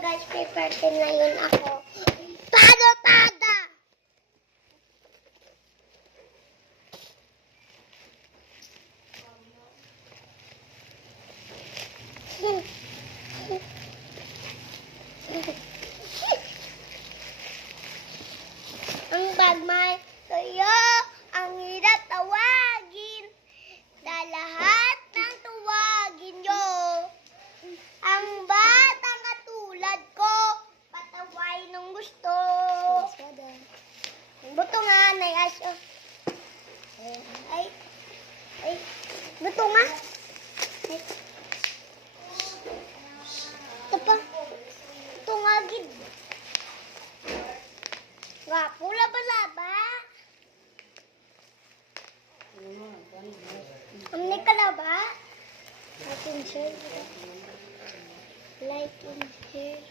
guys, may birthday ngayon ako. Pada! Ang bagmay kayo, ang hirap tawagin. Sa lahat ng tuwagin nyo. Ang batang katulad ko, pataway ng gusto. Buto nga, nai-asyo. Ay, buto nga. Ay. Ito pa. Ito nga, gid. Wapo, laba-laba. Ang kalaba. Like and share. Like and share.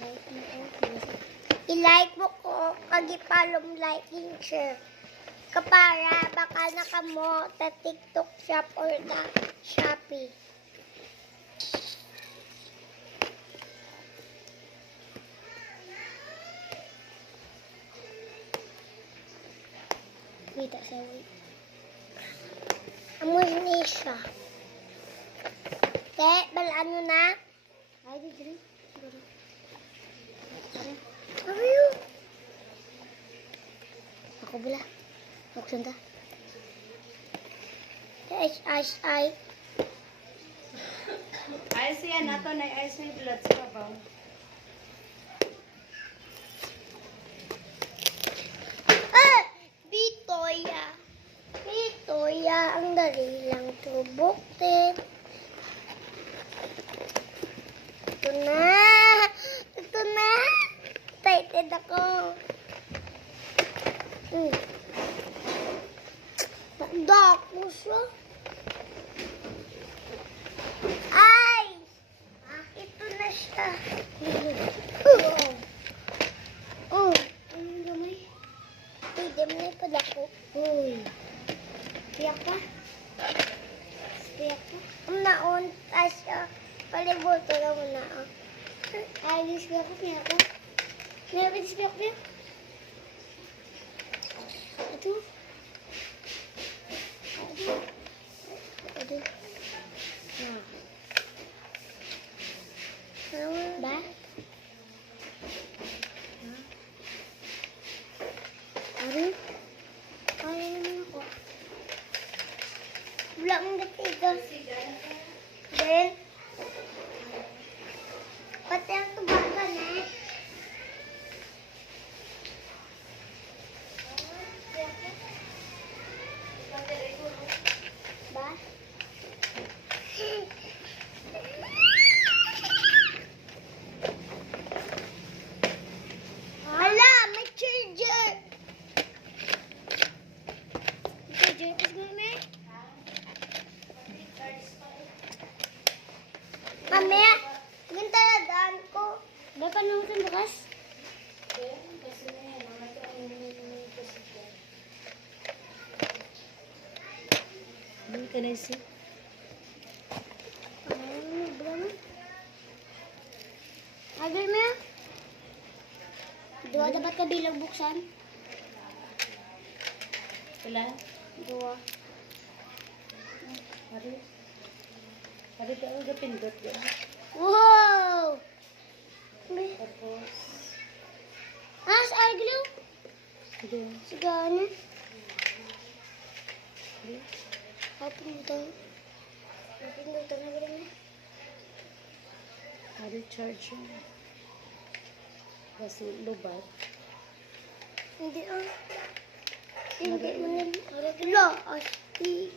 Like and share. I-like mo ko, kagipalom like and share. Kapara, baka nakamo ta TikTok shop or ta Shopee. Kita sa wait. Amoy ni siya. Te, balaan nyo na. Ay, di rin. Ayaw. Ako bala. Ako santa. Ay. Ay siya nato na ay siya blood sa babaw. Bitoya, ang dali lang tubuktin. Ito na. Excited ako. Dako siya. Ay! Ito na siya. Ang gamay. Pwede mo na pala ko. Piyak ka? Ang naon, siya. Palibuto lang mo na. Alis ka ako, piyak ka? Meron ba piyak ka? Ito. Ba? Ari? Kaya naman ako. Wala mong datiga. Then, pati ang tubakan eh. Ba? Hala, may charger. Charger, is mami? Mami, yung taladaan ko. Dapat nung ito bukas? Ano ka na siya? Agad mo yan? Dua dapat ka bilang buksan? Wala? Dua. Hari ka ang gapindot yan. Wow! Tapos, Sa aglo? ito. Sigana. Pindutan na ba rin? Hari charge yun. Kasi lubat. Hindi Hindi mo rin. Lo, astig.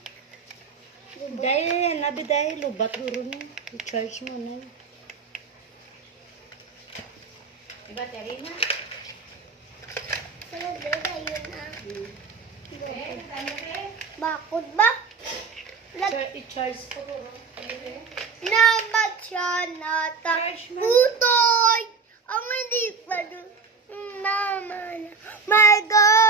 Dahil, nabi dahil lubat guro niya. I-charge mo na. Battery na? Pero dito yun Bakod ba? I-charge ko. Nabat siya nata. Putoy! Ang hindi pa doon. Naman. My God!